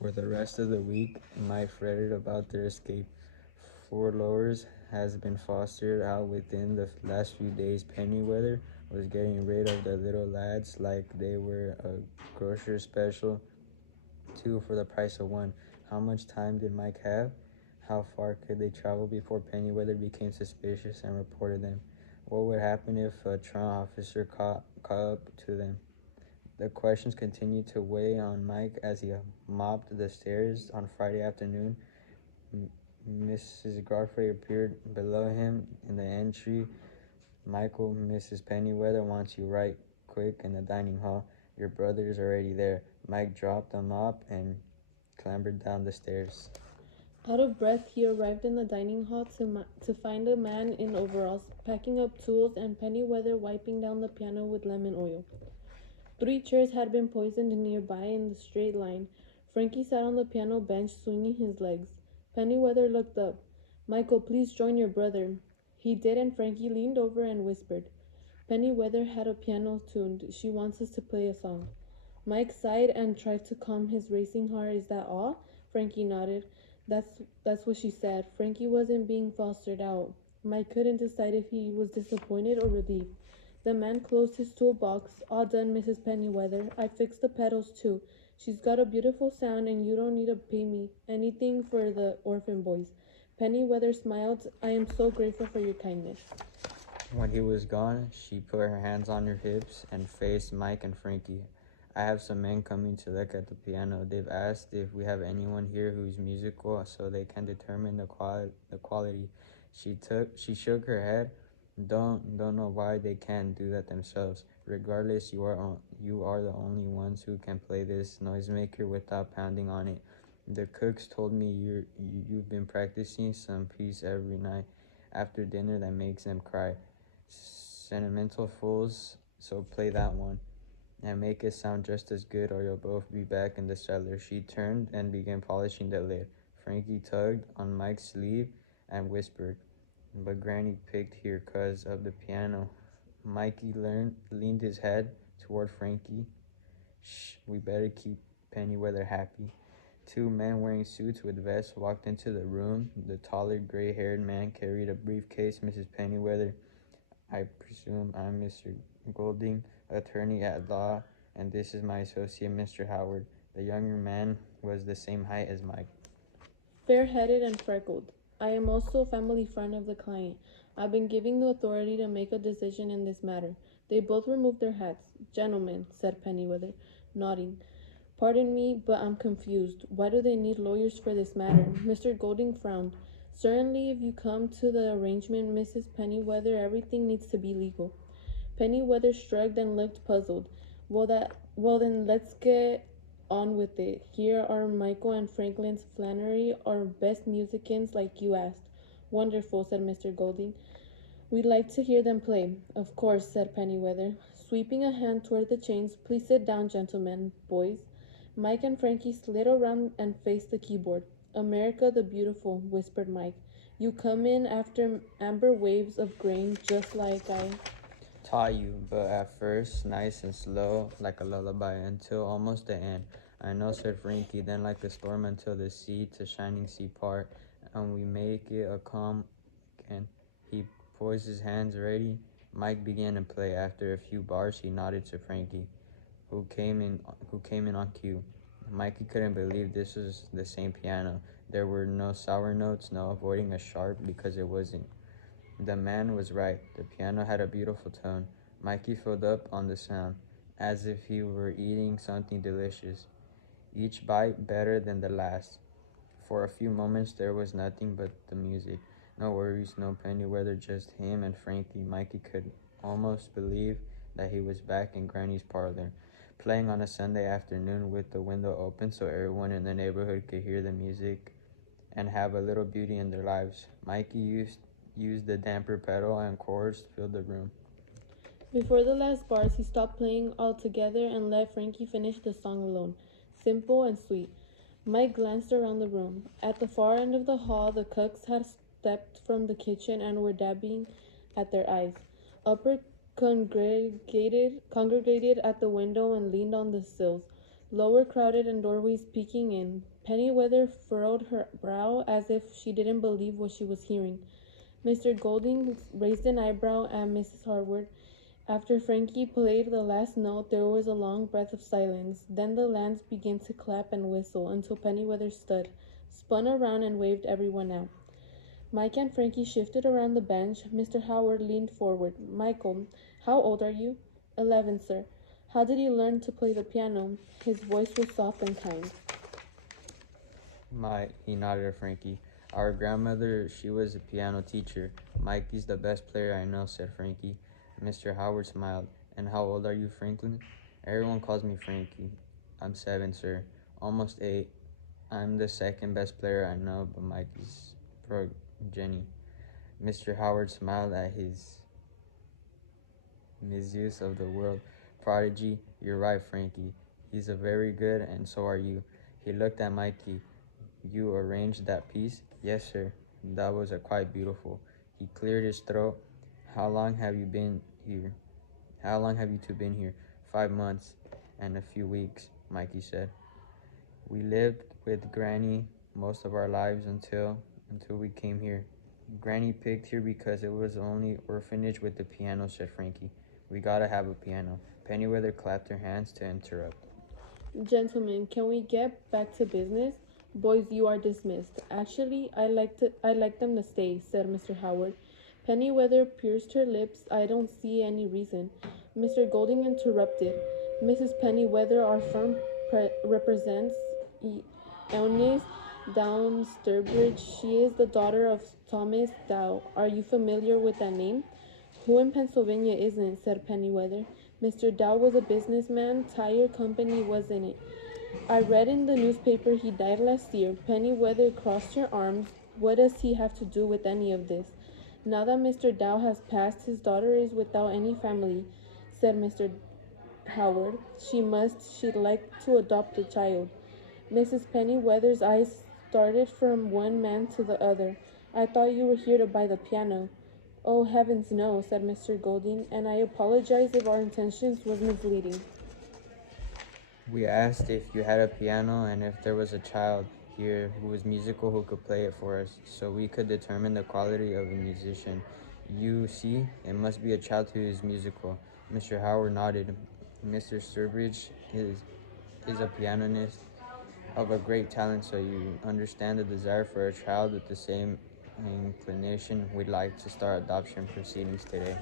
For the rest of the week, Mike fretted about their escape. Four lowers has been fostered out within the last few days. Pennyweather was getting rid of the little lads like they were a grocer special, two for the price of one. How much time did Mike have? How far could they travel before Pennyweather became suspicious and reported them? What would happen if a Toronto officer caught up to them? The questions continued to weigh on Mike as he mopped the stairs on Friday afternoon. Mrs. Godfrey appeared below him in the entry. Michael, Mrs. Pennyweather wants you right quick in the dining hall. Your brother is already there. Mike dropped the mop and clambered down the stairs. Out of breath, he arrived in the dining hall to find a man in overalls packing up tools and Pennyweather wiping down the piano with lemon oil. 3 chairs had been poisoned nearby in the straight line. Frankie sat on the piano bench swinging his legs. Pennyweather looked up. Michael, please join your brother. He did, and Frankie leaned over and whispered. Pennyweather had a piano tuned. She wants us to play a song. Mike sighed and tried to calm his racing heart. Is that all? Frankie nodded. That's what she said. Frankie wasn't being fostered out. Mike couldn't decide if he was disappointed or relieved. The man closed his toolbox. All done, Mrs. Pennyweather. I fixed the pedals too. She's got a beautiful sound and you don't need to pay me anything for the orphan boys. Pennyweather smiled. I am so grateful for your kindness. When he was gone, she put her hands on her hips and faced Mike and Frankie. I have some men coming to look at the piano. They've asked if we have anyone here who's musical so they can determine the quality. She shook her head. Don't know why they can't do that themselves. Regardless, you are the only ones who can play this noisemaker without pounding on it. The cooks told me you've been practicing some piece every night after dinner that makes them cry. Sentimental fools, so play that one and make it sound just as good or you'll both be back in the cellar. She turned and began polishing the lid. Frankie tugged on Mike's sleeve and whispered, but Granny picked here 'cause of the piano. Mikey leaned his head toward Frankie. Shh, we better keep Pennyweather happy. 2 men wearing suits with vests walked into the room. The taller, gray-haired man carried a briefcase. Mrs. Pennyweather, I presume I'm Mr. Golding, attorney at law, and this is my associate, Mr. Howard. The younger man was the same height as Mike. Fair-headed and freckled. I am also a family friend of the client. I've been given the authority to make a decision in this matter. They both removed their hats. Gentlemen, said Pennyweather, nodding. Pardon me, but I'm confused. Why do they need lawyers for this matter? Mr. Golding frowned. Certainly, if you come to the arrangement, Mrs. Pennyweather, everything needs to be legal. Pennyweather shrugged and looked puzzled. Well then let's get on with it. Here are Michael and Franklin Flannery, our best musicians like you asked. Wonderful, said Mr. Golding. We'd like to hear them play. Of course, said Pennyweather, sweeping a hand toward the chains. Please sit down, gentlemen, boys. Mike and Frankie slid around and faced the keyboard. America the Beautiful, whispered Mike. You come in after amber waves of grain just like I Taught you, but at first nice and slow, like a lullaby, until almost the end. I know, said Frankie, then like a storm until the sea to shining sea part, and we make it a calm again. He poised his hands ready. Mike began to play. After a few bars, he nodded to Frankie, who came in on cue. Mikey couldn't believe this was the same piano. There were no sour notes, no avoiding a sharp because it wasn't. The man was right. The piano had a beautiful tone. Mikey filled up on the sound, as if he were eating something delicious, each bite better than the last. For a few moments there was nothing but the music. No worries, no Pennyweather, just him and Frankie. Mikey could almost believe that he was back in Granny's parlor, playing on a Sunday afternoon with the window open so everyone in the neighborhood could hear the music and have a little beauty in their lives. Mikey used the damper pedal and chords filled the room. Before the last bars, he stopped playing altogether and let Frankie finish the song alone, simple and sweet. Mike glanced around the room. At the far end of the hall, the cooks had stepped from the kitchen and were dabbing at their eyes. Upper congregated at the window and leaned on the sills. lower crowded and doorways peeking in. Pennyweather furrowed her brow as if she didn't believe what she was hearing. Mr. Golding raised an eyebrow at Mrs. Harwood. After Frankie played the last note, there was a long breath of silence. Then the lands began to clap and whistle until Pennyweather stood, spun around, and waved everyone out. Mike and Frankie shifted around the bench. Mr. Howard leaned forward. Michael, how old are you? 11, sir. How did you learn to play the piano? His voice was soft and kind. He nodded at Frankie. Our grandmother, she was a piano teacher. Mikey's the best player I know, said Frankie. Mr. Howard smiled. And how old are you, Franklin? Everyone calls me Frankie. I'm 7, sir. Almost 8. I'm the second best player I know, but Mikey's progeny. Mr. Howard smiled at his misuse of the word prodigy. You're right, Frankie. He's a very good, and so are you. He looked at Mikey. You arranged that piece? Yes, sir. That was quite beautiful. He cleared his throat. How long have you been here? How long have you two been here? 5 months and a few weeks, Mikey said. We lived with Granny most of our lives until we came here. Granny picked here because it was the only orphanage with a piano, said Frankie. We gotta have a piano. Pennyweather clapped her hands to interrupt. Gentlemen, can we get back to business? Boys, you are dismissed. Actually, I'd like them to stay, said Mr. Howard. Pennyweather pursed her lips. I don't see any reason. Mr. Golding interrupted. Mrs. Pennyweather, our firm represents Eunice Dow Sturbridge. She is the daughter of Thomas Dow. Are you familiar with that name? Who in Pennsylvania isn't, said Pennyweather. Mr. Dow was a businessman. Tire company was in it. I read in the newspaper he died last year. Pennyweather crossed her arms. What does he have to do with any of this? Now that Mr. Dow has passed, his daughter is without any family, said Mr. Howard. She'd like to adopt a child. Mrs. Pennyweather's eyes started from one man to the other. I thought you were here to buy the piano. Oh, heavens no, said Mr. Golding, and I apologize if our intentions was misleading. We asked if you had a piano and if there was a child here who was musical who could play it for us, so we could determine the quality of a musician. You see, it must be a child who is musical. Mr. Howard nodded. Mr. Sturbridge is a pianist of a great talent, so you understand the desire for a child with the same inclination. We'd like to start adoption proceedings today.